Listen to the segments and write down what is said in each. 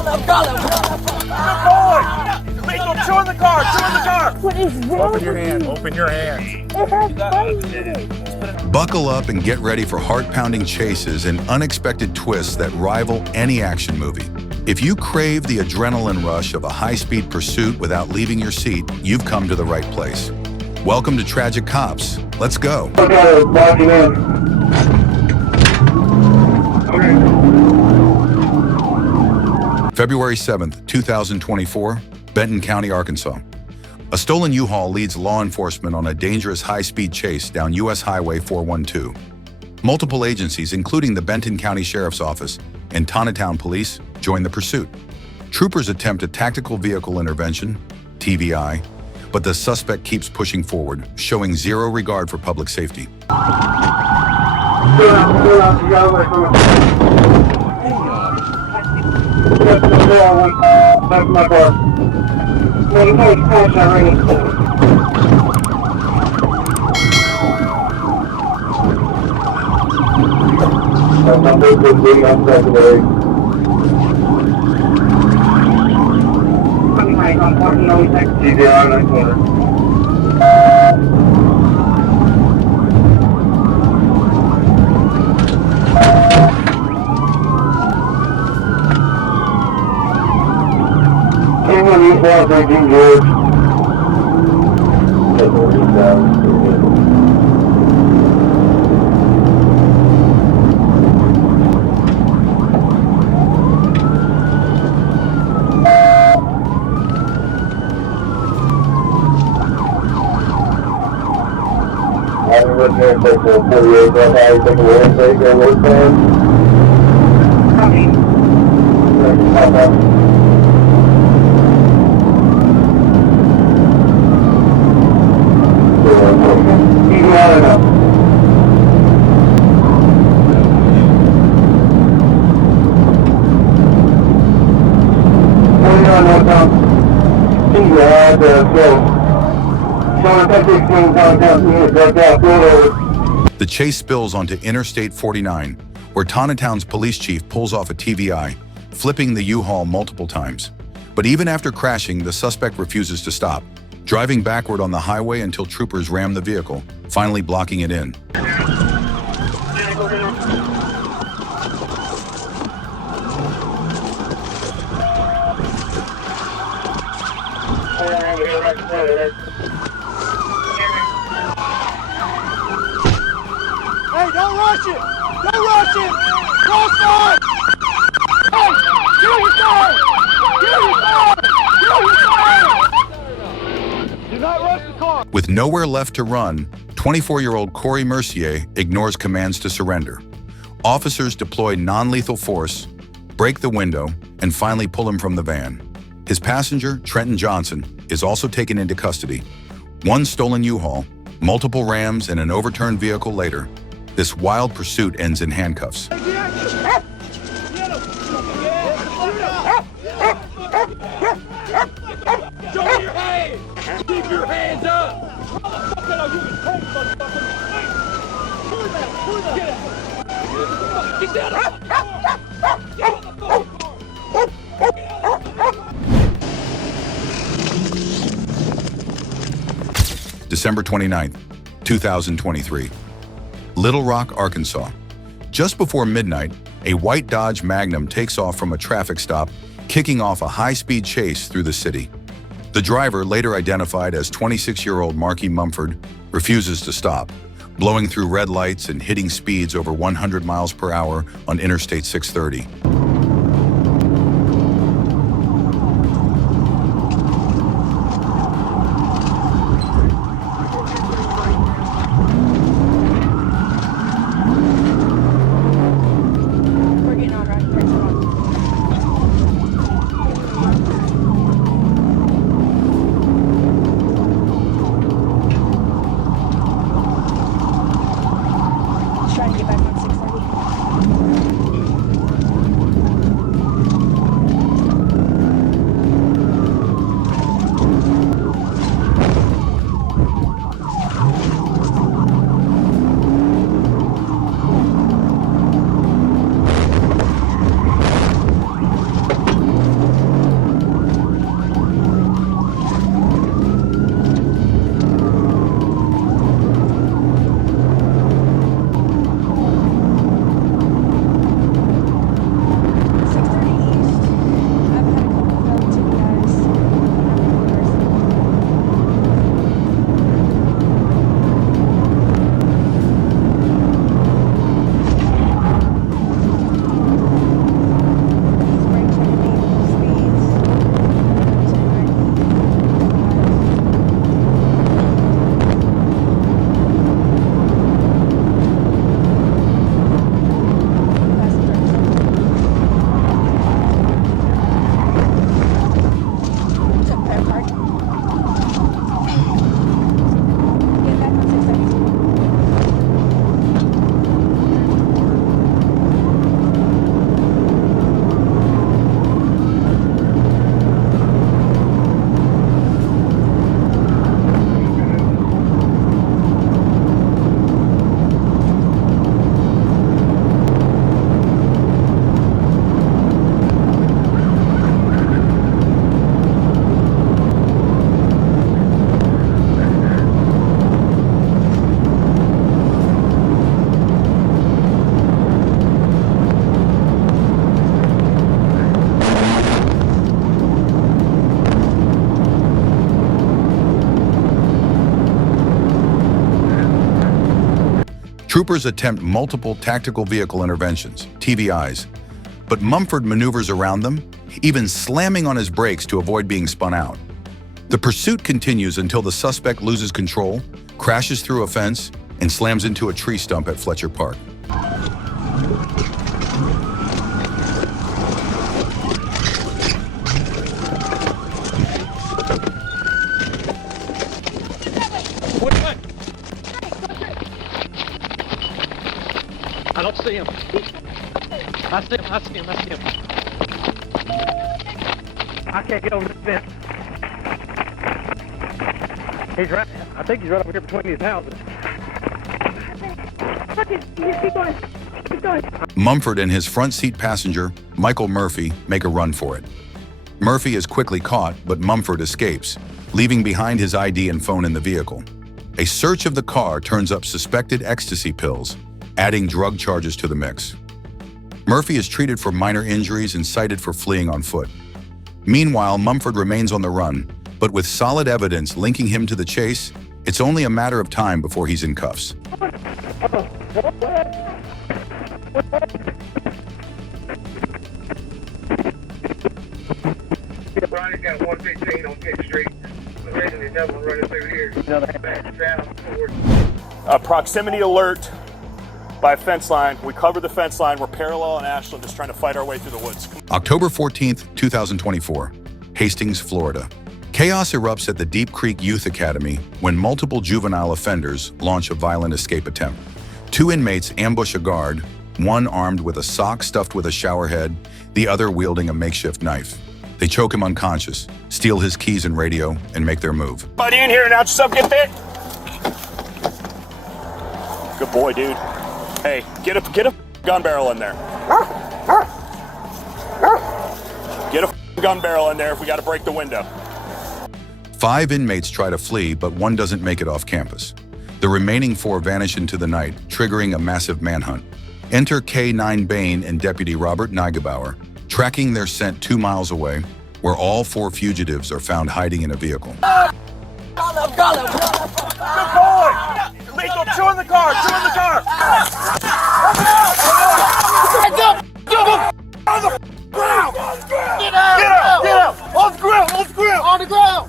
Two in the car! What is wrong Open your with hand, you? open your hand. It has flames in it. Buckle up and get ready for heart-pounding chases and unexpected twists that rival any action movie. If you crave the adrenaline rush of a high-speed pursuit without leaving your seat, you've come to the right place. Welcome to Tragic Cops. Let's go. Okay, locking in. February 7th, 2024, Benton County, Arkansas. A stolen U-Haul leads law enforcement on a dangerous high-speed chase down U.S. Highway 412. Multiple agencies, including the Benton County Sheriff's Office and Tonatown Police, join the pursuit. Troopers attempt a tactical vehicle intervention, TVI, but the suspect keeps pushing forward, showing zero regard for public safety. The chase spills onto Interstate 49, where Tonatown's police chief pulls off a TVI, flipping the U-Haul multiple times. But even after crashing, the suspect refuses to stop, driving backward on the highway until troopers ram the vehicle, finally blocking it in. Hey, don't rush it! Don't rush it! Cross guard! Hey, kill your guard! Kill your guard! Kill your guard! Do not rush the car! With nowhere left to run, 24-year-old Corey Mercier ignores commands to surrender. Officers deploy non-lethal force, break the window, and finally pull him from the van. His passenger, Trenton Johnson, is also taken into custody. One stolen U-Haul, multiple rams, and an overturned vehicle later, this wild pursuit ends in handcuffs. Keep your hands up! Get down! December 29th, 2023. Little Rock, Arkansas. Just before midnight, a white Dodge Magnum takes off from a traffic stop, kicking off a high-speed chase through the city. The driver, later identified as 26-year-old Marky Mumford, refuses to stop, blowing through red lights and hitting speeds over 100 miles per hour on Interstate 630. Trying to get back on 630. Troopers attempt multiple tactical vehicle interventions, TVIs, but Mumford maneuvers around them, even slamming on his brakes to avoid being spun out. The pursuit continues until the suspect loses control, crashes through a fence, and slams into a tree stump at Fletcher Park. I don't see him. I see him. I can't get over this fence. I think he's right over here between these houses. Keep going. Keep going. Mumford and his front seat passenger, Michael Murphy, make a run for it. Murphy is quickly caught, but Mumford escapes, leaving behind his ID and phone in the vehicle. A search of the car turns up suspected ecstasy pills, adding drug charges to the mix. Murphy is treated for minor injuries and cited for fleeing on foot. Meanwhile, Mumford remains on the run, but with solid evidence linking him to the chase, it's only a matter of time before he's in cuffs. Brian's got 115 on 5th Street. The reason he's never running through here. Proximity alert by a fence line. We cover the fence line. We're parallel in Ashland, just trying to fight our way through the woods. October 14th, 2024, Hastings, Florida. Chaos erupts at the Deep Creek Youth Academy when multiple juvenile offenders launch a violent escape attempt. 2 inmates ambush a guard, one armed with a sock stuffed with a shower head, the other wielding a makeshift knife. They choke him unconscious, steal his keys and radio, and make their move. Buddy in here, announce yourself, get there. Good boy, dude. Hey, get a gun barrel in there. Get a gun barrel in there if we got to break the window. 5 inmates try to flee, but one doesn't make it off campus. The remaining 4 vanish into the night, triggering a massive manhunt. Enter K-9 Bain and Deputy Robert Neugebauer, tracking their scent 2 miles away, where all 4 fugitives are found hiding in a vehicle. Good boy! Lethal, 2 in the car, 2 in the car! On the ground! Get out! On the ground! On the ground!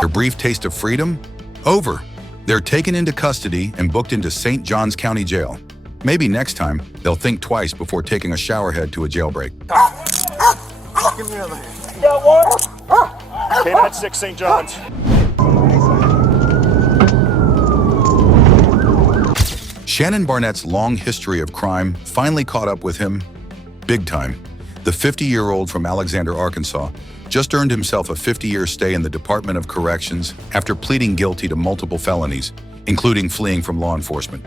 Their brief taste of freedom? Over. They're taken into custody and booked into St. Johns County Jail. Maybe next time, they'll think twice before taking a showerhead to a jailbreak. Give me another hand. Got one? K-9-6 St. John's. Shannon Barnett's long history of crime finally caught up with him big time. The 50-year-old from Alexander, Arkansas, just earned himself a 50-year stay in the Department of Corrections after pleading guilty to multiple felonies, including fleeing from law enforcement.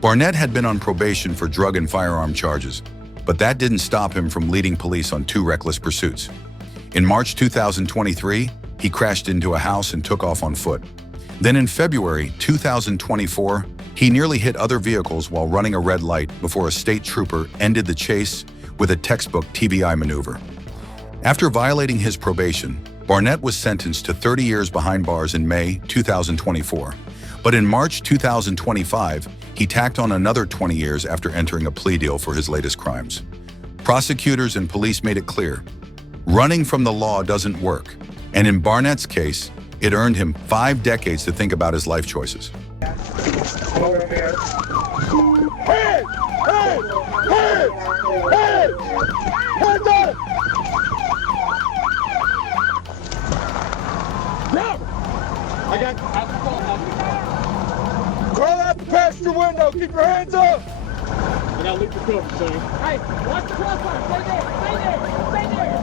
Barnett had been on probation for drug and firearm charges, but that didn't stop him from leading police on 2 reckless pursuits. In March 2023, he crashed into a house and took off on foot. Then in February 2024, He nearly hit other vehicles while running a red light before a state trooper ended the chase with a textbook TBI maneuver. After violating his probation, Barnett was sentenced to 30 years behind bars in May 2024. But in March 2025, he tacked on another 20 years after entering a plea deal for his latest crimes. Prosecutors and police made it clear, running from the law doesn't work. And in Barnett's case, it earned him 5 decades to think about his life choices. Over there. Head! Head! Head! Head! Hands up! Grab him! I got... Crawl out the passenger window! Keep your hands up! I gotta leave the cover, son. Hey, watch the crossfire. Stay there. Stay there. Stay there.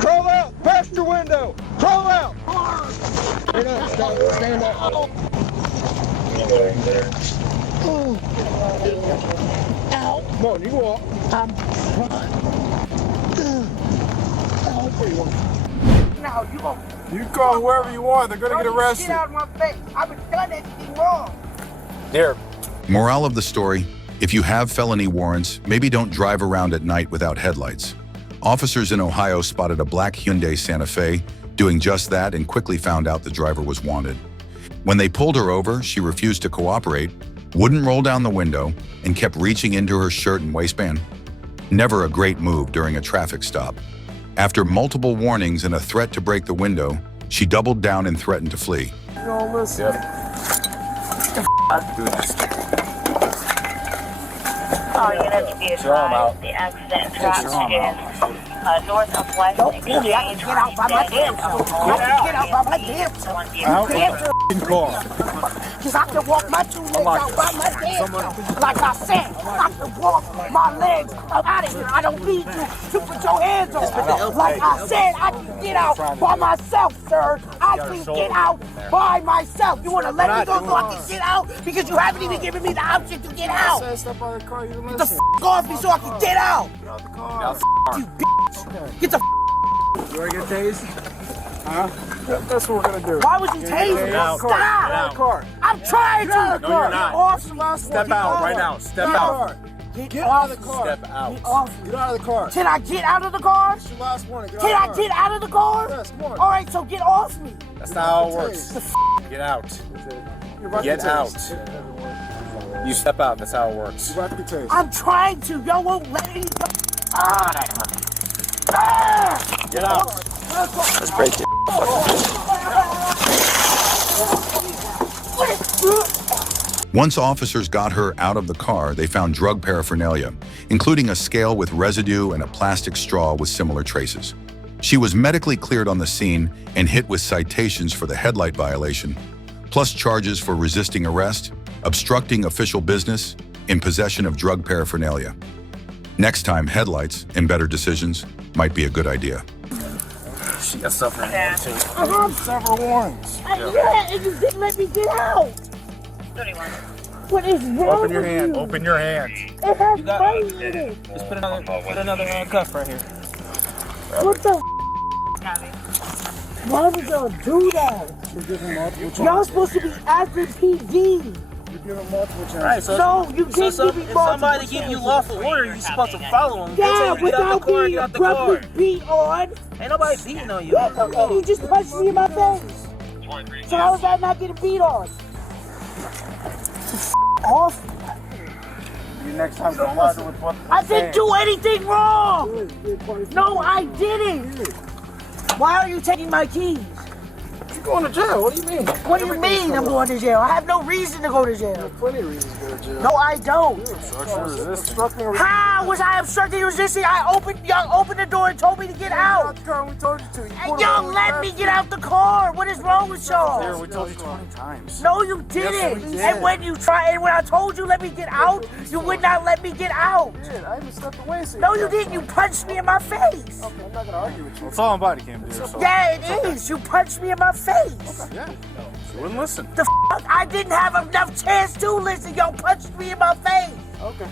Crawl out! Passenger window! Crawl out! Stand up, stand up. Ow! Come on, you walk. I'm trying. Now, you gonna You call whoever you want, they're gonna get arrested. get out of my face. I haven't done anything wrong. There. Moral of the story, if you have felony warrants, maybe don't drive around at night without headlights. Officers in Ohio spotted a black Hyundai Santa Fe doing just that and quickly found out the driver was wanted. When they pulled her over, she refused to cooperate, wouldn't roll down the window, and kept reaching into her shirt and waistband. Never a great move during a traffic stop. After multiple warnings and a threat to break the window, she doubled down and threatened to flee. Don't listen. All units be advised, the accident tracks is north of West Don't me. I can get out by my damn self. I can get out by my damn self. You can't. Because I can walk my 2 legs out by my damn self. Like I said, I can walk my legs out of here. I don't need you to put your hands on me. Like I said, I can get out by myself, sir. I can get out by myself. You want to let me go so I can get out? Because you haven't even given me the option to get out. Step out of the car, you Get the f*** off me so I can get out. Get out the car. You bitch. Get the f***. You wanna get tased? Huh? That's what we're gonna do. Why would you tase me? Get out of the car. I'm trying to. Get you're not. Off me. Step out right now. Step out. Get out of the car. Step out. Get off. Get out of the car. Can I get out of the car? It's your last warning. Get Can out I of the get out of the car? Yes, come on. All right, so get off me. That's not how it works. Get out. You're about Get to get out. tased. You step out. That's how it works. You're about to get tased. I'm trying to. Y'all won't let me go. Get out. Let's break it. Once officers got her out of the car, they found drug paraphernalia, including a scale with residue and a plastic straw with similar traces. She was medically cleared on the scene and hit with citations for the headlight violation, plus charges for resisting arrest, obstructing official business, and possession of drug paraphernalia. Next time, headlights and better decisions might be a good idea. She got stuff in her hand too. Several warnings. Yeah, and you didn't let me get out. 31. What is wrong Open your with hand. you? Open your hand. It has money in it. Just put another cuff right here. What the Copy. Why would y'all do that? You're giving multiple chances. Y'all supposed to be acting PD. You're giving multiple chances. Right, so No, you didn't if give me somebody multiple give you chances. lawful order, you're supposed to follow them. Yeah, They tell you to get out the without car, being get out the car. abruptly beat on. Ain't nobody beating on you. Yes, I mean, you just punched me in my face. So how is that not getting beat on? Off. You next time comply with what I didn't do anything wrong. No, I didn't. Why are you taking my keys? You're going to jail. What do you mean? What do you mean I'm going to jail? I have no reason to go to jail. Plenty of reasons to go to jail. No, I don't. Obstructing a How was I obstructing resisting? Y'all opened the door and told me to get out. the car. We told you to. You And pulled y'all over let me get out the car. What is wrong with y'all? We told you 20 times. No, you didn't. we did. And when I told you let me get out, you would not let me get out. I even stepped away. So No, you didn't. You punched me in my face. Okay, I'm not gonna argue with you. It's all on body cam, dude. So Yeah, it is. You punched me in my face. you wouldn't listen. The fuck? I didn't have enough chance to listen. Y'all punched me in my face. Okay.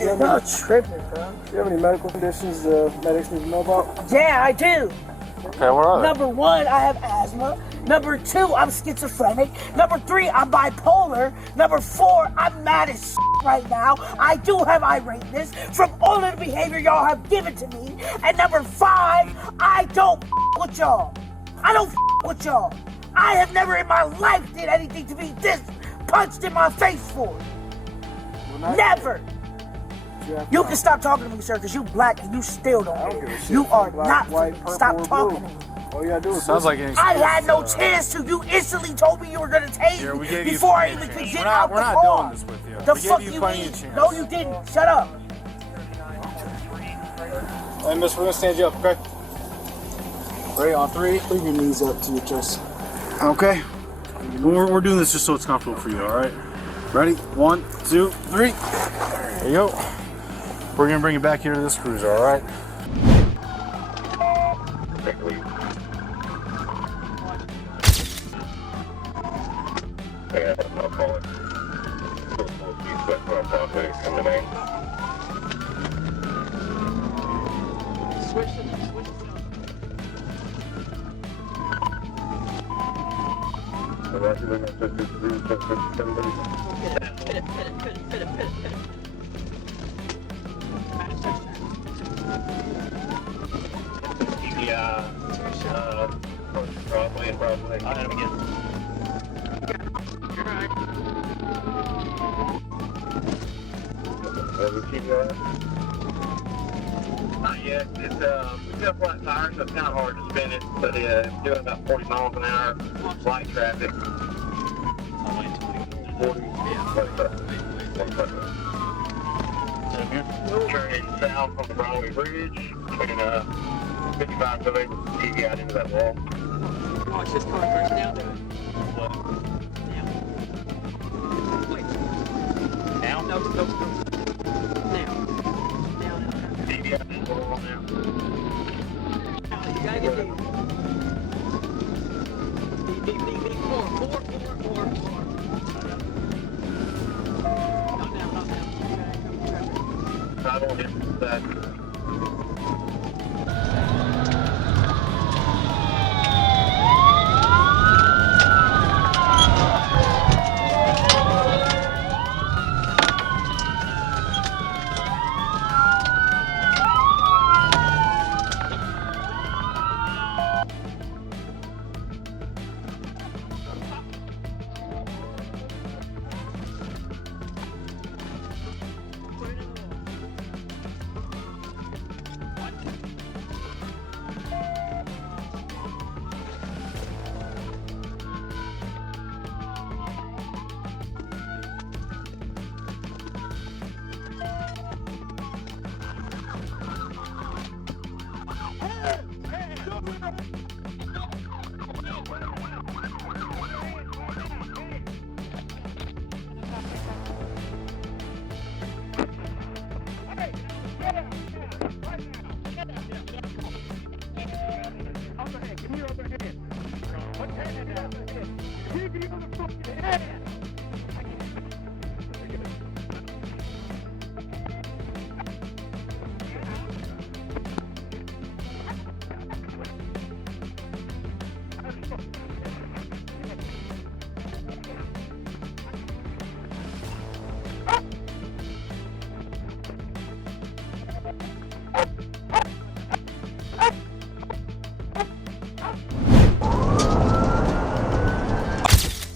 Y'all tripping, bro. Do you have any medical conditions medics need to know about? Yeah, I do. Okay, where are Number one, I have asthma. Number 2, I'm schizophrenic. Number 3, I'm bipolar. Number 4, I'm mad as right now. I do have irateness from all of the behavior y'all have given to me. And number 5, I don't with y'all. I don't with y'all. I have never in my life did anything to be this punched in my face for. Never. You can stop talking to me, sir, because you black and you still don't care. You are not white, stop purple, talking to blue. me. All you gotta do is Sounds like an I had no chance to. You instantly told me you were gonna tase we me gave you before I plenty even of could chance. get We're out not the car. doing this with you. The We fuck gave you you plenty mean? of chance. No, you didn't. Shut up. Hey, miss, we're gonna stand you up, okay? Ready, on 3. Bring your knees up to your chest. Okay. We're doing this just so it's comfortable for you, all right? Ready? 1, 2, 3. There you go. We're gonna bring you back here to this cruiser, all right? Not yet. It's we got flat tires, so it's kind of hard to spin it, but doing about 40 miles an hour, light traffic. 40, turning south on the Broadway Bridge, between 55 to 80 out into that wall. Watch this car crash down to it. What? Now. Wait. Now? No. Now. Now. 80 out into the wall now. You gotta get deep. Deep. Four. Not now. I don't get that.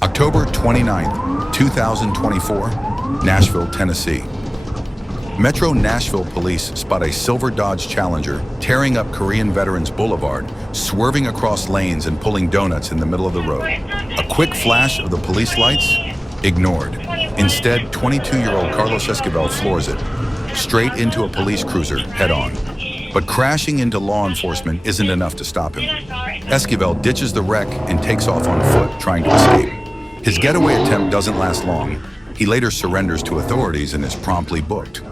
October 29th, 2024, Nashville, Tennessee. Metro Nashville police spot a silver Dodge Challenger tearing up Korean Veterans Boulevard, swerving across lanes and pulling donuts in the middle of the road. A quick flash of the police lights? Ignored. Instead, 22-year-old Carlos Esquivel floors it, straight into a police cruiser, head-on. But crashing into law enforcement isn't enough to stop him. Esquivel ditches the wreck and takes off on foot, trying to escape. His getaway attempt doesn't last long. He later surrenders to authorities and is promptly booked.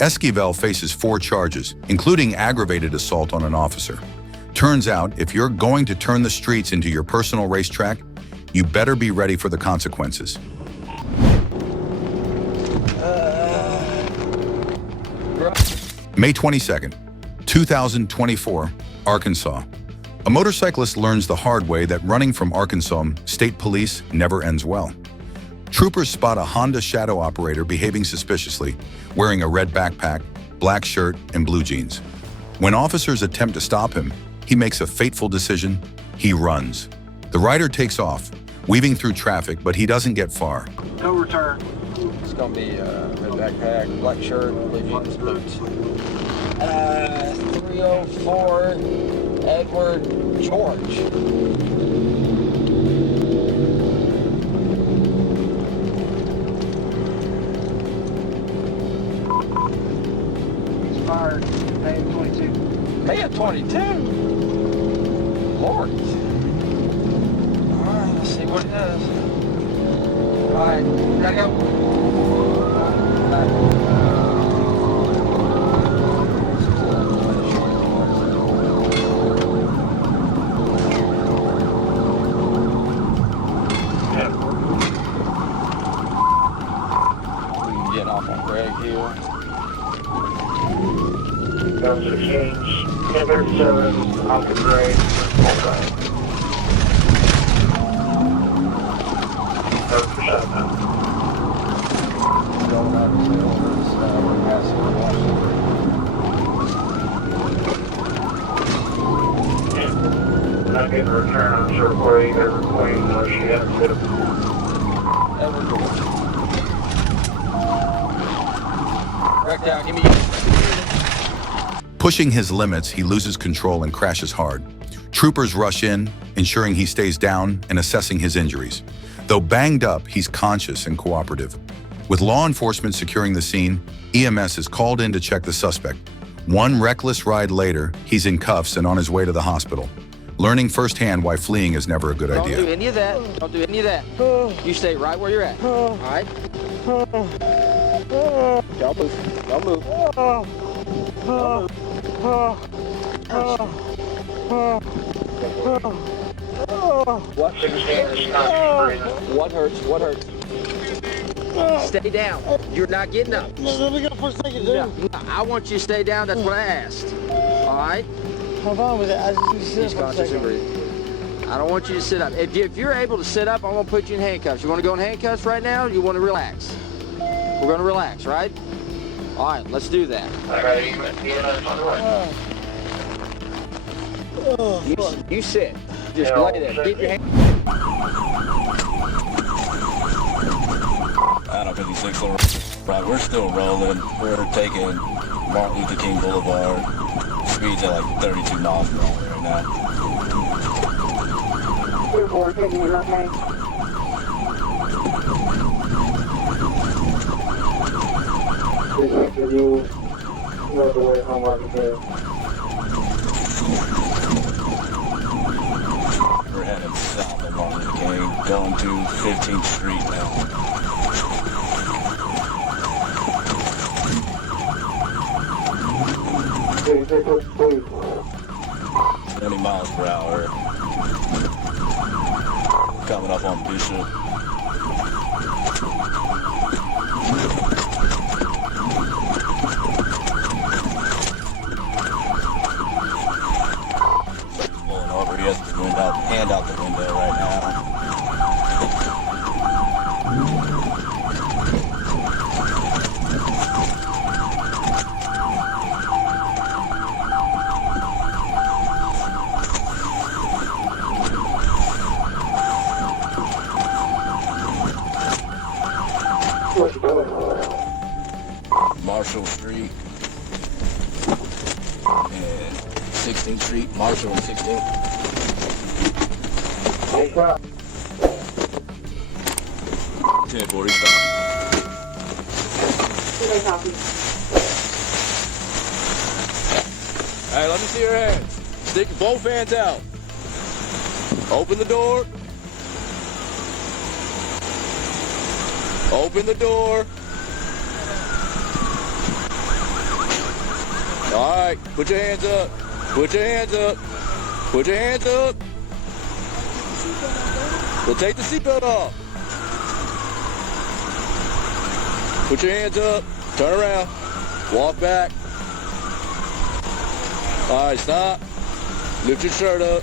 Esquivel faces 4 charges, including aggravated assault on an officer. Turns out, if you're going to turn the streets into your personal racetrack, you better be ready for the consequences. May 22nd, 2024, Arkansas. A motorcyclist learns the hard way that running from Arkansas State Police never ends well. Troopers spot a Honda Shadow operator behaving suspiciously, wearing a red backpack, black shirt, and blue jeans. When officers attempt to stop him, he makes a fateful decision. He runs. The rider takes off, weaving through traffic, but he doesn't get far. No return. It's gonna be red backpack, black shirt, blue jeans, boots. 304 Edward George. Expired May 22. May of 22? Lord. Alright, let's see what it does. Alright, gotta go. Getting off on Greg Hill. Those exchange 1037 off the grade. Those for shutdown. Going out to we're passing Washington. Not getting a return, I'm sure, for you. They're waiting unless you have to. Edward George. Wrecked out, give me. Pushing his limits, he loses control and crashes hard. Troopers rush in, ensuring he stays down and assessing his injuries. Though banged up, he's conscious and cooperative. With law enforcement securing the scene, EMS is called in to check the suspect. One reckless ride later, he's in cuffs and on his way to the hospital. Learning firsthand why fleeing is never a good idea. Don't do any of that. Don't do any of that. You stay right where you're at. All right? Don't move. Don't move. What? What hurts? What hurts? Stay down. You're not getting up. Let me go for a second, dude. No, I want you to stay down. That's what I asked. All right? I'm fine with it. I just need to sit He's up for a conscious and second. breathing. I don't want you to sit up. If you're able to sit up, I'm going to put you in handcuffs. You want to go in handcuffs right now? Or you want to relax? We're going to relax, right? All right, let's do that. I got EMS on the way. You sit. Just lay there. Keep your hand. Adam 56, right, we're still rolling. We're taking Martin Luther King Boulevard. Speeds at like 32 miles per hour right now. We're taking it okay. You know the way home right there. We're heading south of Martin Luther King, going to 15th Street now. 20 miles per hour. Coming up on Bishop. Pulling over, he has his hand out the window right now. Marshall Street and 16th Street, Marshall and 16th. 1040 stop. Hey, let me see your hands. Stick both hands out. Open the door. Open the door. All right, put your hands up. Put your hands up. Put your hands up. We'll take the seatbelt off. Put your hands up. Turn around. Walk back. All right, stop. Lift your shirt up.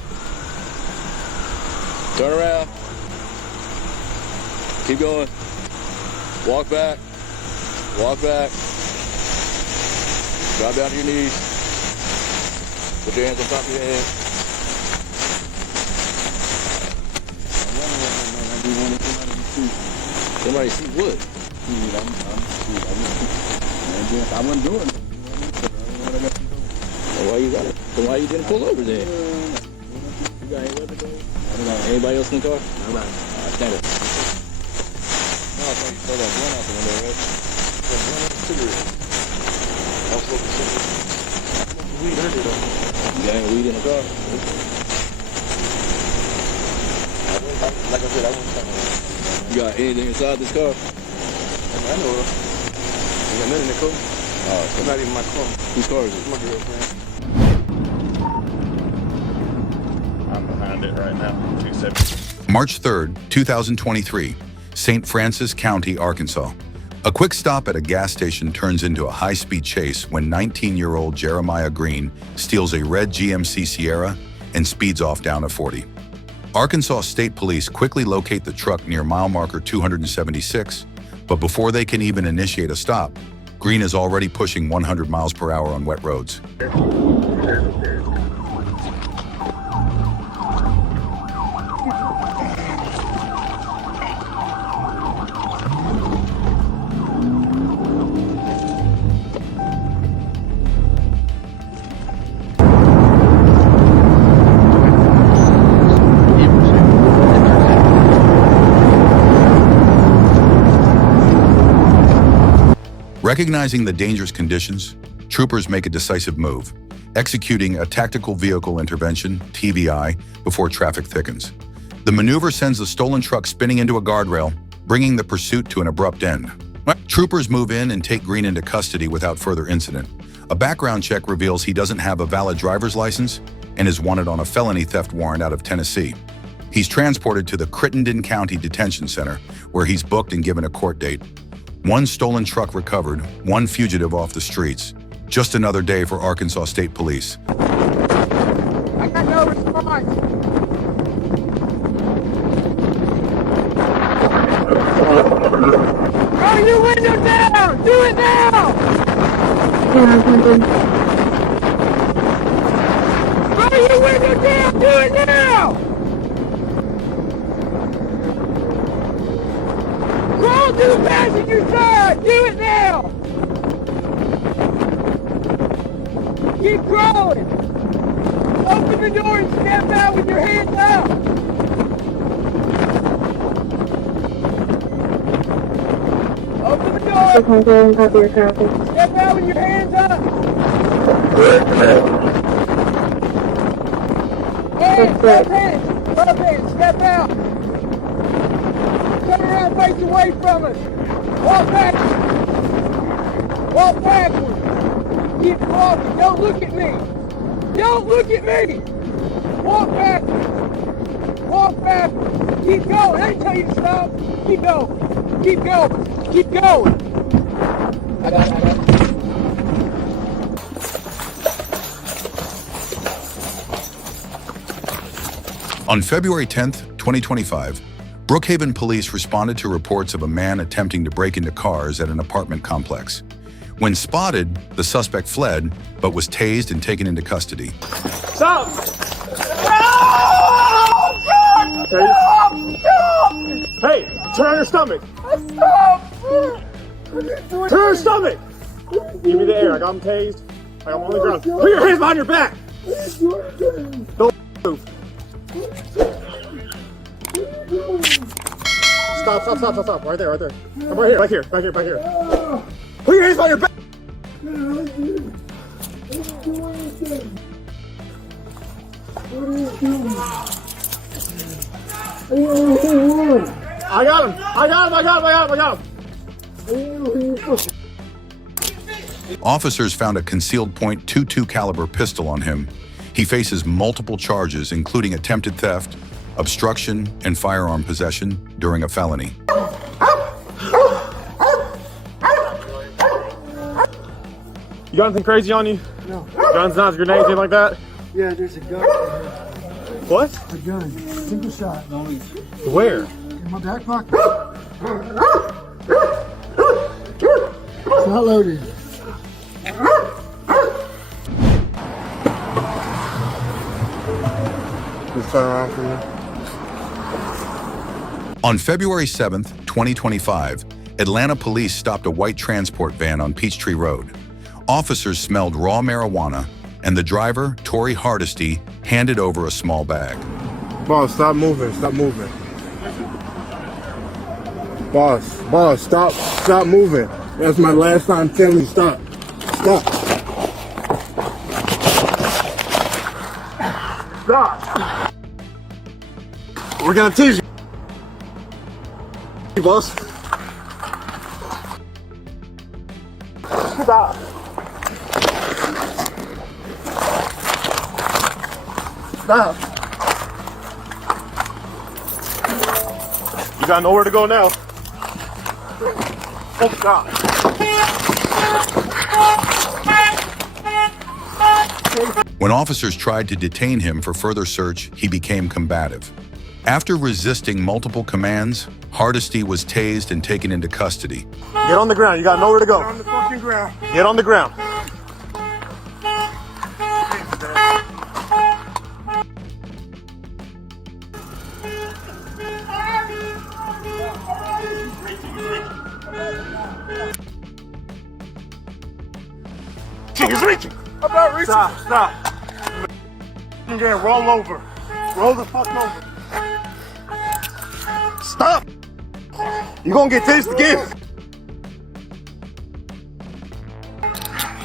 Turn around. Keep going. Walk back. Walk back. Drop down to your knees. Put your hands on top of your head. Somebody see what? I wasn't doing it. Well, why you got it? So why you didn't pull over then? You got any weapons on? Anybody else in the car? Nobody. All right, stand up. No, I thought you saw that one out the window, right? That one out the cigarette. I'll smoke the cigarette. Weed under though. You got any weed in the car? Like I said, I wasn't talking about. You got anything inside this car? I know of. You got nothing in the car? It's not even my car. Whose car is it? My girlfriend. I'm behind it right now. 270. March 3rd, 2023, St. Francis County, Arkansas. A quick stop at a gas station turns into a high-speed chase when 19-year-old Jeremiah Green steals a red GMC Sierra and speeds off down a 40. Arkansas State Police quickly locate the truck near mile marker 276, but before they can even initiate a stop, Green is already pushing 100 miles per hour on wet roads. Recognizing the dangerous conditions, troopers make a decisive move, executing a tactical vehicle intervention, TVI, before traffic thickens. The maneuver sends the stolen truck spinning into a guardrail, bringing the pursuit to an abrupt end. Troopers move in and take Green into custody without further incident. A background check reveals he doesn't have a valid driver's license and is wanted on a felony theft warrant out of Tennessee. He's transported to the Crittenden County Detention Center, where he's booked and given a court date. One stolen truck recovered, one fugitive off the streets. Just another day for Arkansas State Police. I got no response. Roll your window down! Do it now! Roll your window down! Do it now! Roll to the passenger side! Do it now! Keep crawling! Open the door and step out with your hands up! Open the door! Step out with your hands up! Hands, left hand, step out! Turn around, face away from us! Walk back! Walk backwards! Keep walking, don't look at me! Don't look at me! Walk backwards! Walk backwards! Keep going! I didn't tell you to stop! Keep going! Keep going! Keep going! I got it. On February 10th, 2025, Brookhaven police responded to reports of a man attempting to break into cars at an apartment complex. When spotted, the suspect fled, but was tased and taken into custody. Stop! Hey, turn on your stomach. Turn on your stomach. Give me the air. I got him tased. I got him on the ground. Put your hands behind your back. Don't move. Stop. Right there. I'm right here. Back here. Put your hands behind your back. I got him. Officers found a concealed .22 caliber pistol on him. He faces multiple charges, including attempted theft, obstruction, and firearm possession during a felony. You got anything crazy on you? No. Guns, knives, grenades, anything like that? Yeah, there's a gun. What? A gun. Single shot. Where? In my back pocket. It's not loaded. Just turn around for me. On February 7th, 2025, Atlanta police stopped a white transport van on Peachtree Road. Officers smelled raw marijuana, and the driver, Tory Hardesty, handed over a small bag. Boss, stop moving. Stop moving. Boss, stop moving. That's my last time telling you stop. Stop. Stop. We're gonna tease you, boss. Stop. Stop. You got nowhere to go now. Oh, God. When officers tried to detain him for further search, he became combative. After resisting multiple commands, Hardesty was tased and taken into custody. Get on the ground. You got nowhere to go. On the fucking ground. Get on the ground. He's reaching. I'm not reaching. Stop. Yeah, roll over. Roll the fuck over. Stop. You're gonna get tased again.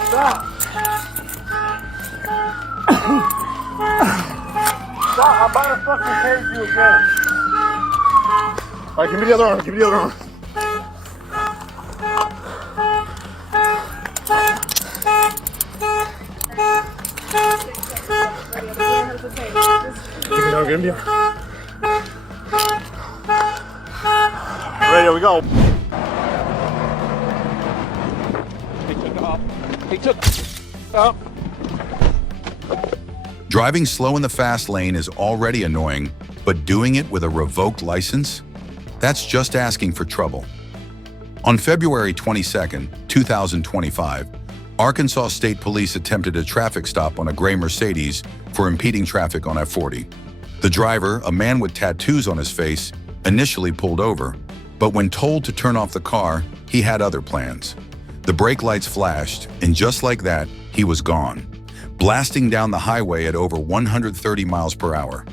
Stop. Stop. I'm about to fucking tase you again. All right, give me the other arm. Give me the other arm. Give me. Ready, we go. He took up. Driving slow in the fast lane is already annoying, but doing it with a revoked license? That's just asking for trouble. On February 22nd, 2025, Arkansas State Police attempted a traffic stop on a gray Mercedes for impeding traffic on F40. The driver, a man with tattoos on his face, initially pulled over, but when told to turn off the car, he had other plans. The brake lights flashed, and just like that, he was gone, blasting down the highway at over 130 miles per hour.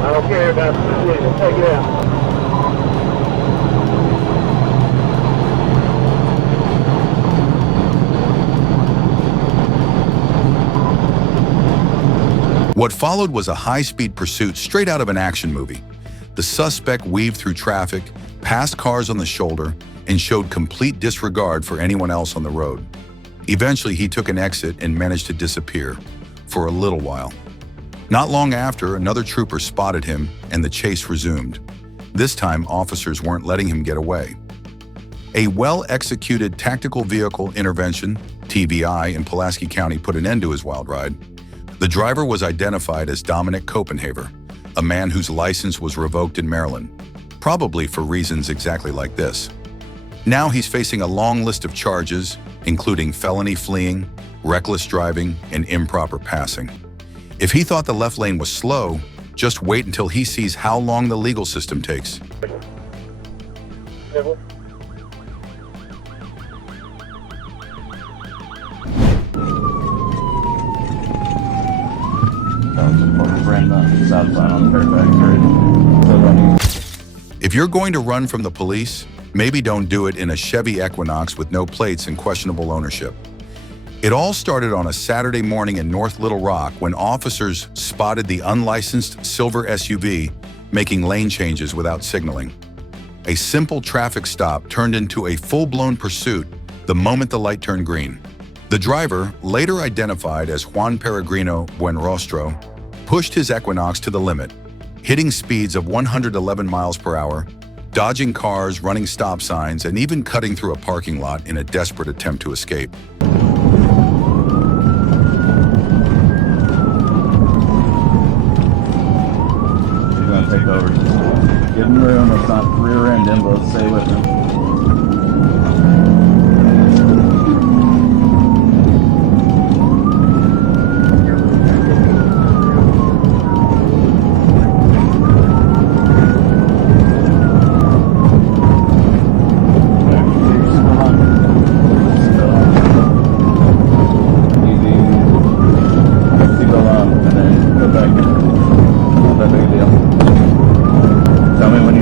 I don't care about the decision. Take it out. What followed was a high-speed pursuit straight out of an action movie. The suspect weaved through traffic, passed cars on the shoulder, and showed complete disregard for anyone else on the road. Eventually, he took an exit and managed to disappear for a little while. Not long after, another trooper spotted him and the chase resumed. This time, officers weren't letting him get away. A well-executed tactical vehicle intervention, TVI, in Pulaski County put an end to his wild ride. The driver was identified as Dominic Copenhaver, a man whose license was revoked in Maryland, probably for reasons exactly like this. Now he's facing a long list of charges, including felony fleeing, reckless driving, and improper passing. If he thought the left lane was slow, just wait until he sees how long the legal system takes. If you're going to run from the police, maybe don't do it in a Chevy Equinox with no plates and questionable ownership. It all started on a Saturday morning in North Little Rock when officers spotted the unlicensed silver SUV making lane changes without signaling. A simple traffic stop turned into a full-blown pursuit the moment the light turned green. The driver, later identified as Juan Peregrino Buenrostro, pushed his Equinox to the limit, hitting speeds of 111 miles per hour, dodging cars, running stop signs, and even cutting through a parking lot in a desperate attempt to escape. Take over. Give him room, let's not rear end him, but let's stay with him.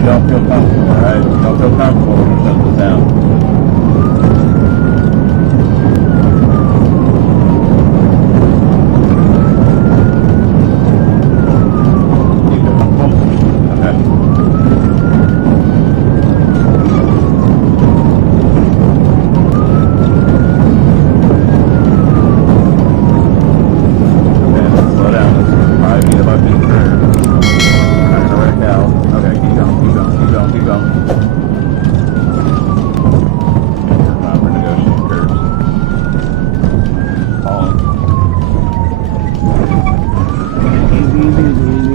Don't feel comfortable, alright? Don't feel comfortable when you shut this down. Keep it comfortable. Okay. Okay, let's slow down. Let's probably be about to curve. Trying to wreck out. Okay, keep going. Keep going. Time for negotiating curves.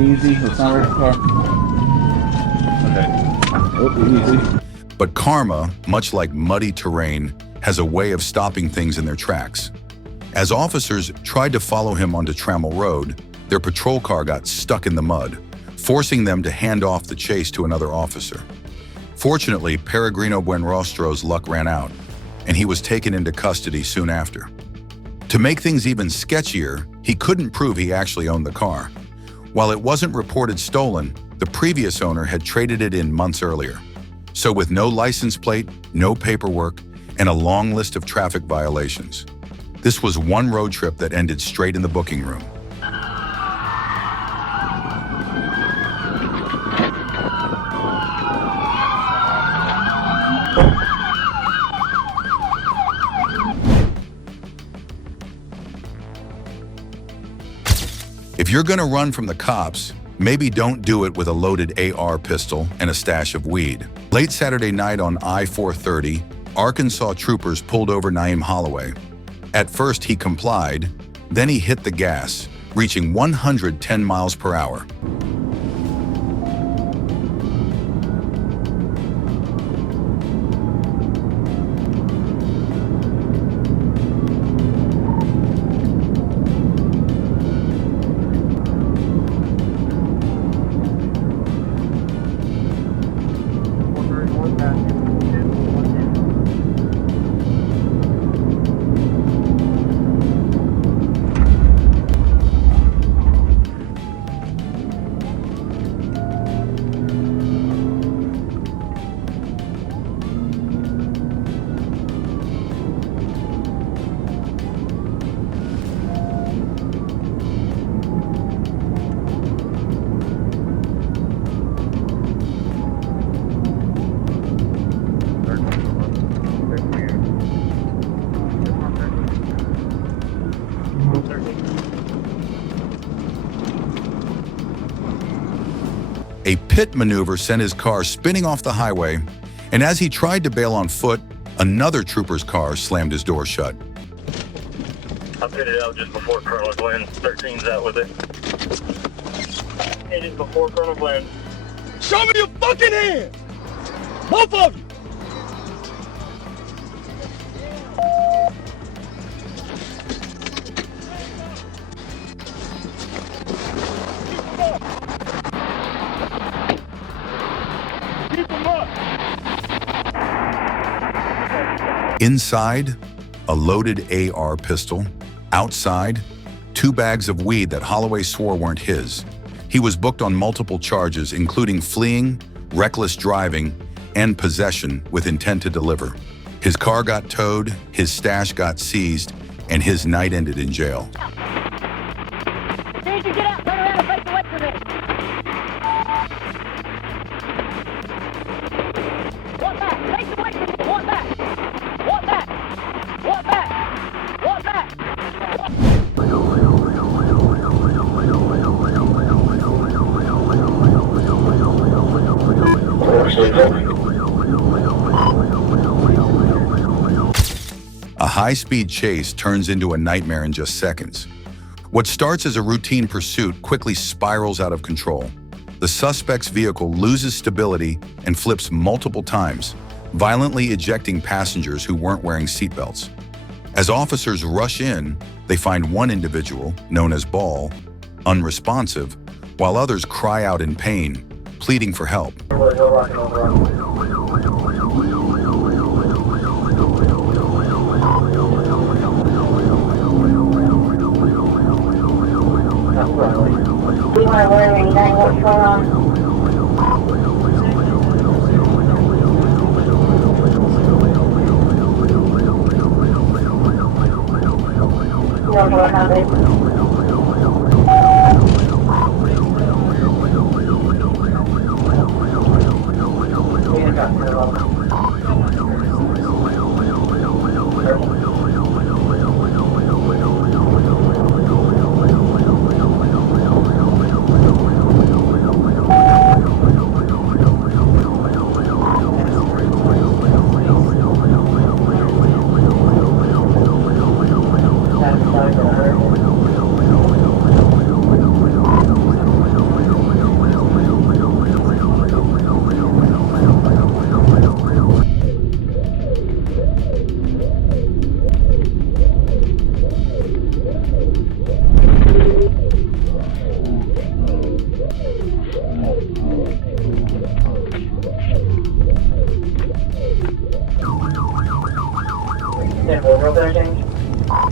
Easy. Let's not wreck the car. Okay. Easy. But karma, much like muddy terrain, has a way of stopping things in their tracks. As officers tried to follow him onto Trammell Road, their patrol car got stuck in the mud, forcing them to hand off the chase to another officer. Fortunately, Peregrino Buenrostro's luck ran out, and he was taken into custody soon after. To make things even sketchier, he couldn't prove he actually owned the car. While it wasn't reported stolen, the previous owner had traded it in months earlier. So with no license plate, no paperwork, and a long list of traffic violations, this was one road trip that ended straight in the booking room. If you're gonna run from the cops, maybe don't do it with a loaded AR pistol and a stash of weed. Late Saturday night on I-430, Arkansas troopers pulled over Naeem Holloway. At first he complied, then he hit the gas, reaching 110 miles per hour. A pit maneuver sent his car spinning off the highway, and as he tried to bail on foot, another trooper's car slammed his door shut. I pitted out just before Colonel Glenn. 13's out with it. It is before Colonel Glenn. Show me your fucking hands! Both of you! Inside, a loaded AR pistol. Outside, 2 bags of weed that Holloway swore weren't his. He was booked on multiple charges, including fleeing, reckless driving, and possession with intent to deliver. His car got towed, his stash got seized, and his night ended in jail. As soon as you get out, turn around and face away from me. Walk back, face away from me. Walk back. Walk back. Walk back. Walk back. A high-speed chase turns into a nightmare in just seconds. What starts as a routine pursuit quickly spirals out of control. The suspect's vehicle loses stability and flips multiple times, violently ejecting passengers who weren't wearing seatbelts. As officers rush in, they find one individual, known as Ball, unresponsive, while others cry out in pain, pleading for help. We want to learn anything, what's going on? You don't know how they...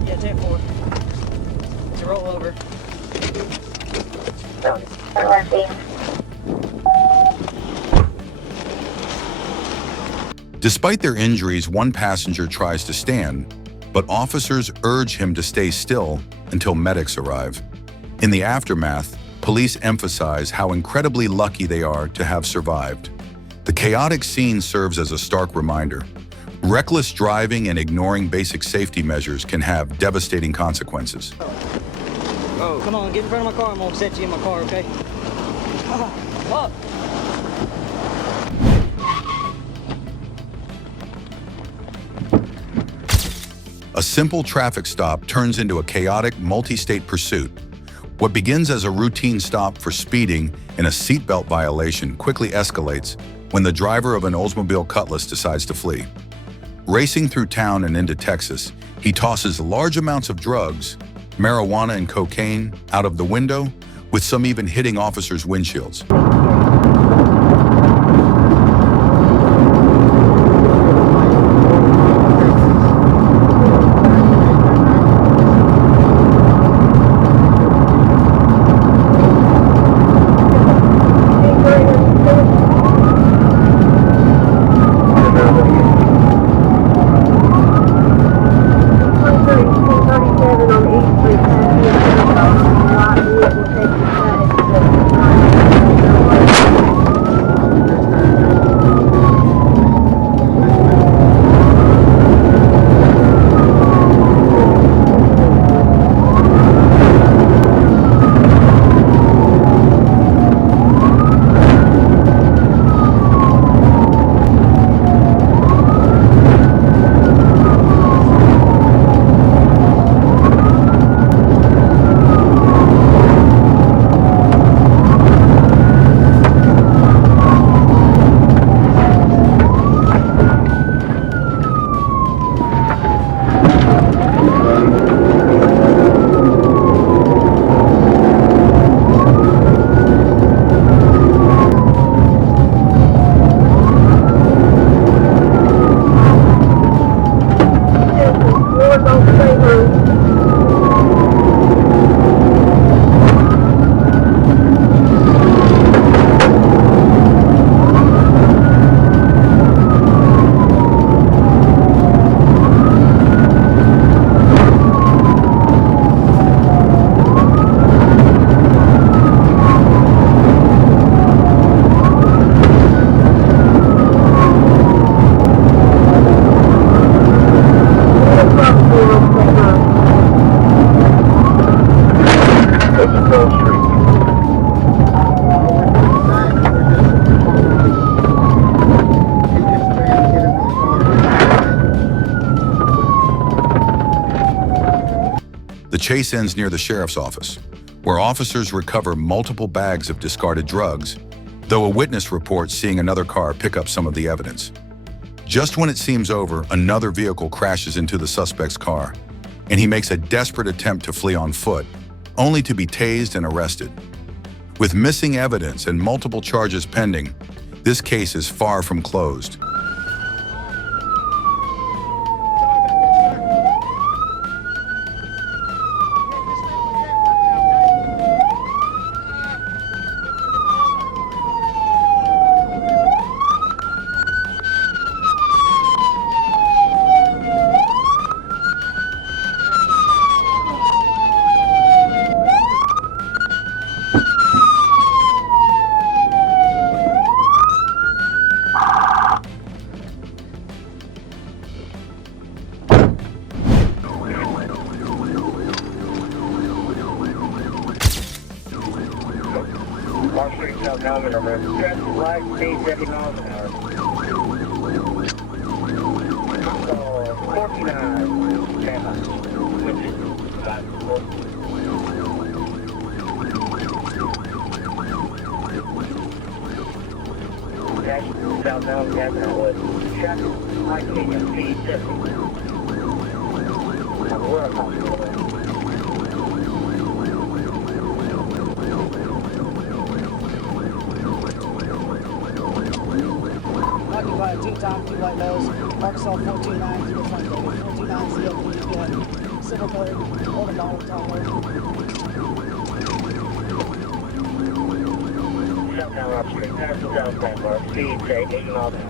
Yeah, 10-4. It's a rollover. Despite their injuries, one passenger tries to stand, but officers urge him to stay still until medics arrive. In the aftermath, police emphasize how incredibly lucky they are to have survived. The chaotic scene serves as a stark reminder. Reckless driving and ignoring basic safety measures can have devastating consequences. Oh, come on, get in front of my car. I'm gonna set you in my car, okay? Up. A simple traffic stop turns into a chaotic multi-state pursuit. What begins as a routine stop for speeding and a seatbelt violation quickly escalates when the driver of an Oldsmobile Cutlass decides to flee. Racing through town and into Texas, he tosses large amounts of drugs, marijuana and cocaine, out of the window, with some even hitting officers' windshields. chase ends near the sheriff's office, where officers recover multiple bags of discarded drugs, though a witness reports seeing another car pick up some of the evidence. Just when it seems over, another vehicle crashes into the suspect's car, and he makes a desperate attempt to flee on foot, only to be tased and arrested. With missing evidence and multiple charges pending, this case is far from closed. Two-time, two white nose, Arkansas 429, 429 CLP, silver color, old dollar top load. Southbound Rock Street, past the southbound bar, speed, say 80 miles an hour.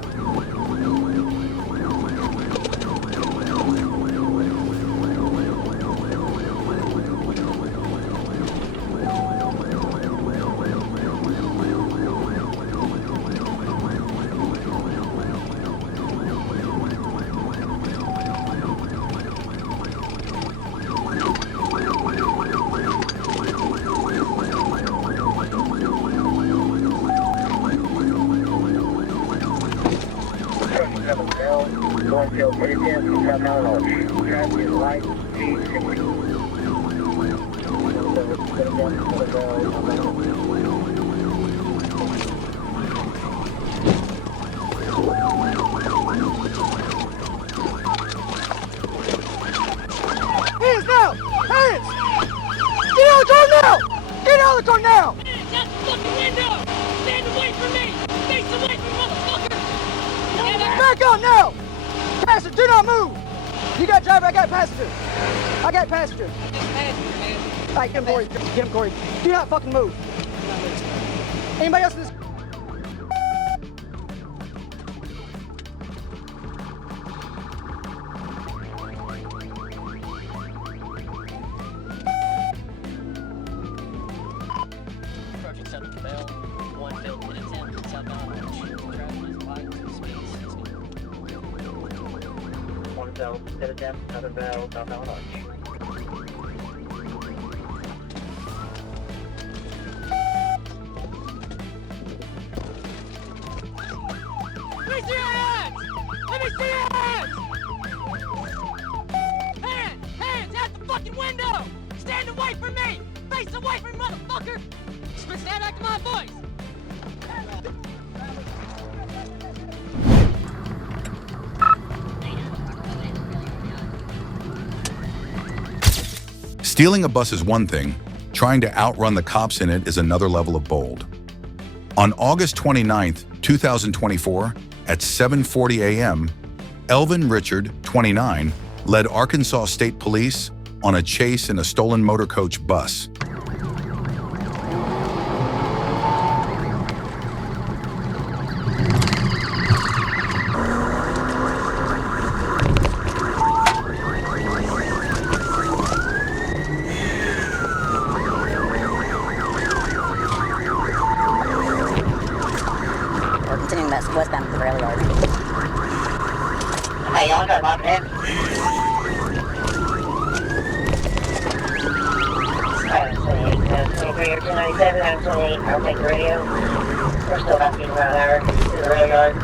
Hands now! Hands! Get out of the car now! Get out of the car now! Hands out the fucking window! Stand away from me! Face away from motherfucker! Back up now! Passenger, do not move! You got driver, I got passenger. I got passenger. All right, get him, Corey. Get him, Corey. Do not fucking move. Anybody else in this? Approaching Southern Cabell, one field in attempt, southbound Orange. Traffic is wide, speeds. One cell, hit attempt, Southern Bell, southbound Orange. Let me see your hands! Let me see your hands! Hands out the fucking window! Stand away from me! Face away from me, motherfucker! Stand back to my voice! Stealing a bus is one thing, trying to outrun the cops in it is another level of bold. On August 29th, 2024, at 7:40 a.m., Elvin Richard, 29, led Arkansas State Police on a chase in a stolen motor coach bus. Westbound to the rail yard. Hey, y'all got my man. Alright, 23 or 297, I'm 28, I'll take the radio. We're still about 15 miles an hour to the rail yard.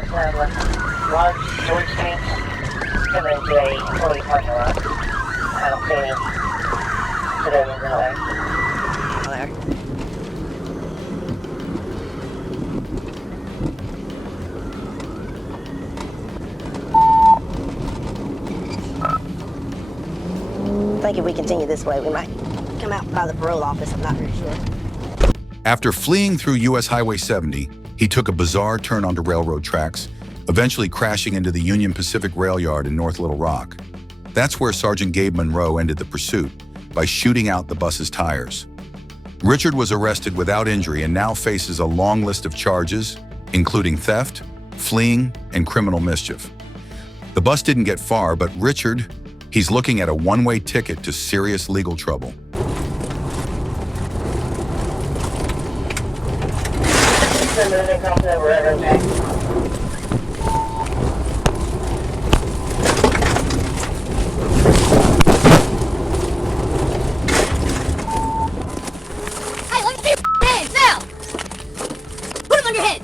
have some large storage tanks coming into a employee parking lot. I don't see any civilians in there. I think if we continue this way, we might come out by the parole office. I'm not very sure. After fleeing through U.S. Highway 70, he took a bizarre turn onto railroad tracks, eventually crashing into the Union Pacific Rail Yard in North Little Rock. That's where Sergeant Gabe Monroe ended the pursuit, by shooting out the bus's tires. Richard was arrested without injury and now faces a long list of charges, including theft, fleeing, and criminal mischief. The bus didn't get far, but Richard, he's looking at a one-way ticket to serious legal trouble. Hey, let me see your hands now! Put them on your head!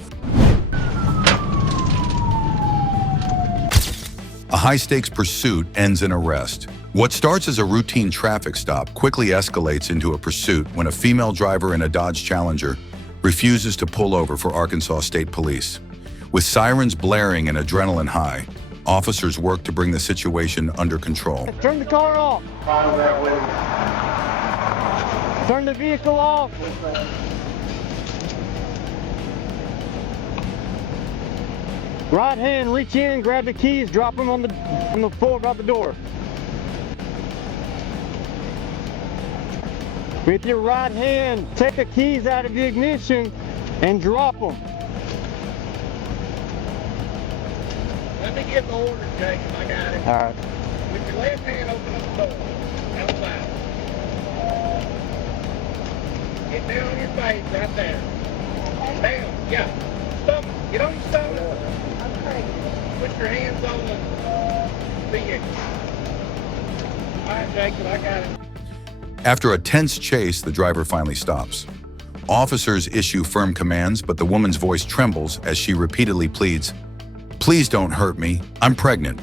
A high-stakes pursuit ends in arrest. What starts as a routine traffic stop quickly escalates into a pursuit when a female driver in a Dodge Challenger refuses to pull over for Arkansas State Police. With sirens blaring and adrenaline high, officers work to bring the situation under control. Turn the car off. Turn the vehicle off. Right hand, reach in, grab the keys, drop them on the floor by the door. With your right hand, take the keys out of the ignition and drop them. Let me get the order, Jacob. I got it. All right. With your left hand, open up the door. Outside. Get down on your face right there. Down. Yeah. Stomach. Get on your stomach. Put your hands on the vehicle. All right, Jacob. I got it. After a tense chase, the driver finally stops. Officers issue firm commands, but the woman's voice trembles as she repeatedly pleads, "Please don't hurt me. I'm pregnant."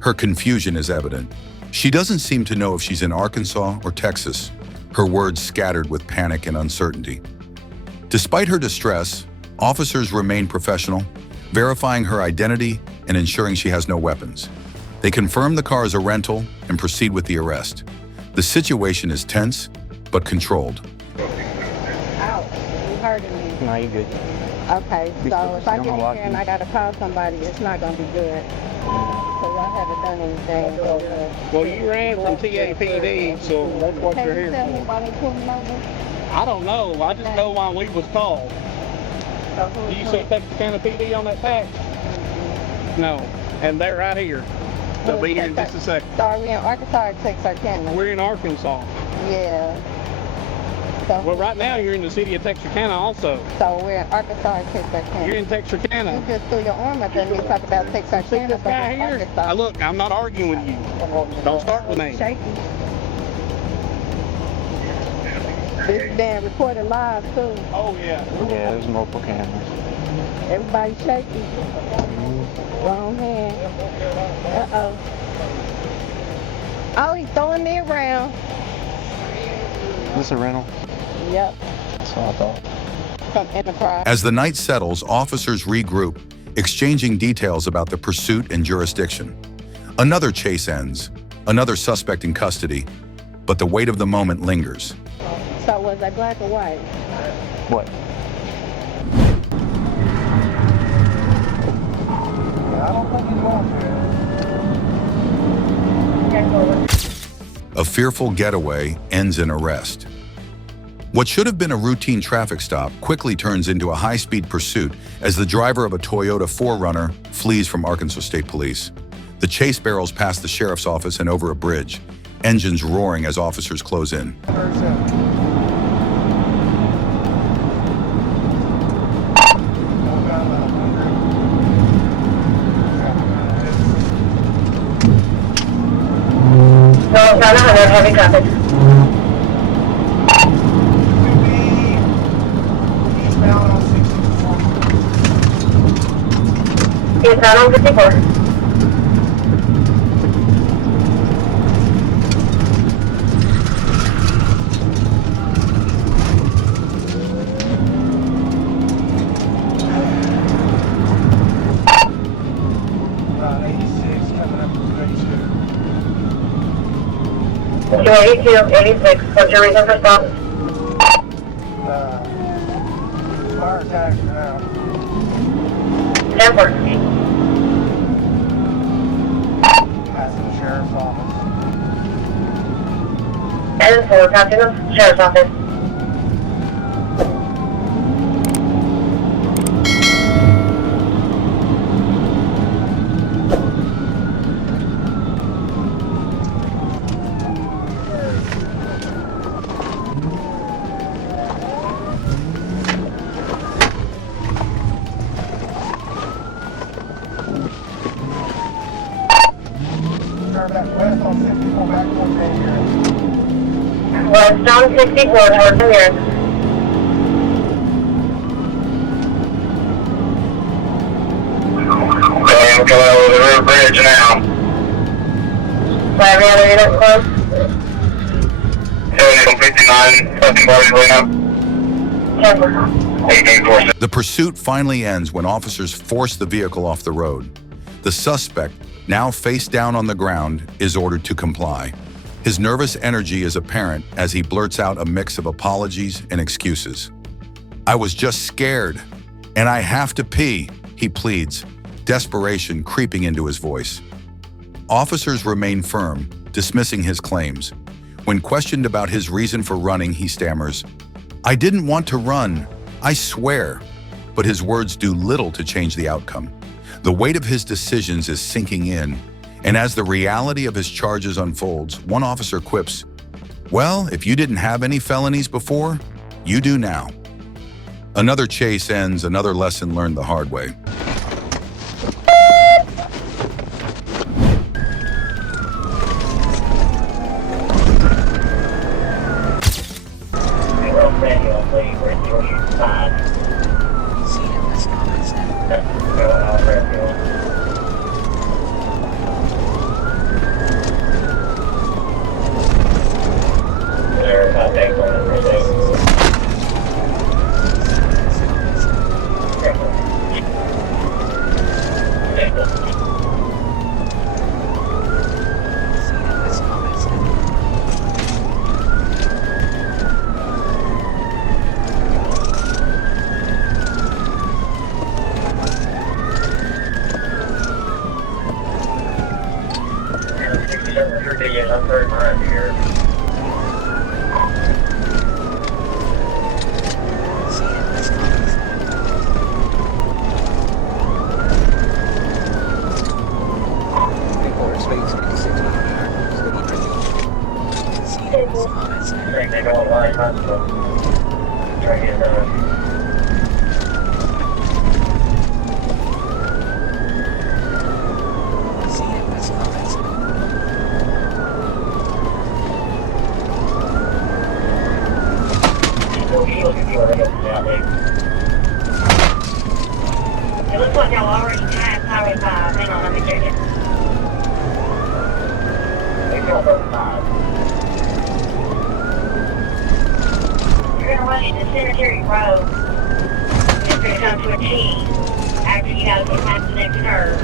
Her confusion is evident. She doesn't seem to know if she's in Arkansas or Texas, her words scattered with panic and uncertainty. Despite her distress, officers remain professional, verifying her identity and ensuring she has no weapons. They confirm the car is a rental and proceed with the arrest. The situation is tense, but controlled. Ow, you hurting me. No, you're good. Okay, so if I get in here and I gotta call somebody, it's not gonna be good. So y'all haven't done anything. Well, you ran from TAPD, so that's what Can you're you here tell me for. why they pulled me over? I don't know. I just know why we was called. So who- Do you see Texarkana PD on that patch? No. And they're right here. They'll be here in just a second. So are we in Arkansas or Texarkana? We're in Arkansas. Yeah. So, Well, right now you're in the city of Texarkana also. so we're in Arkansas or Texarkana? You're in Texarkana. You just threw your arm up and you talk about See Texarkana, this but guy it's here? Arkansas. Now look, I'm not arguing with you. Don't start with me. Shaky. This damn recorded live too. Oh yeah. Yeah, there's multiple cameras. Everybody shaky. Wrong hand. Uh-oh. Oh, he's throwing me around. Is this a rental? Yep. That's what I thought. From Enterprise. As the night settles, officers regroup, exchanging details about the pursuit and jurisdiction. Another chase ends, another suspect in custody, but the weight of the moment lingers. So was I black or white? What? A fearful getaway ends in arrest. What should have been a routine traffic stop quickly turns into a high-speed pursuit as the driver of a Toyota 4Runner flees from Arkansas State Police. The chase barrels past the sheriff's office and over a bridge, engines roaring as officers close in. Heavy traffic. It's not on 54. You're 82, 86. What's your reason for stop? Fire attack now. 10-4. Passing the sheriff's office. 10-4, passing the sheriff's office. West on 64 back towards Van Buren. West on 64 towards Van Buren. We're coming over the river bridge now. Every other unit close? 59, something bodies laying up. 10-4. The pursuit finally ends when officers force the vehicle off the road. The suspect, now face down on the ground, is ordered to comply. His nervous energy is apparent as he blurts out a mix of apologies and excuses. "I was just scared, and I have to pee," he pleads, desperation creeping into his voice. Officers remain firm, dismissing his claims. When questioned about his reason for running, he stammers, "I didn't want to run, I swear." But his words do little to change the outcome. The weight of his decisions is sinking in, and as the reality of his charges unfolds, one officer quips, "Well, if you didn't have any felonies before, you do now." Another chase ends, another lesson learned the hard way. It looks like y'all already passed Highway 5. Hang on, let me check it. You're going to run into Cemetery Road. It's going to come to a T after you got to get past the next curve.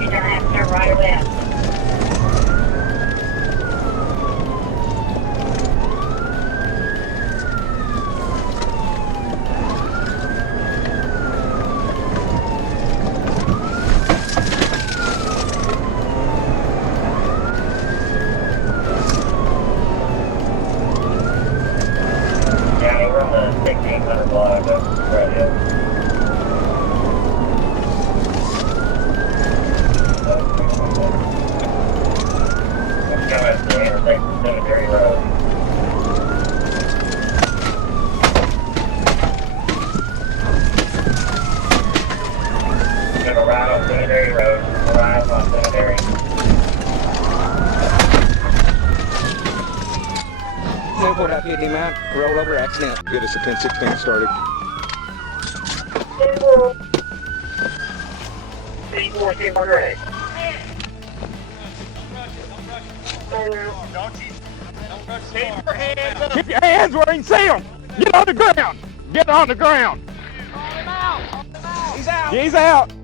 You're going to have to turn right or left. Rollover accident. Get us a 1016 started. Keep your hands where you can see them. Get on the ground. Get on the ground. He's out. He's out.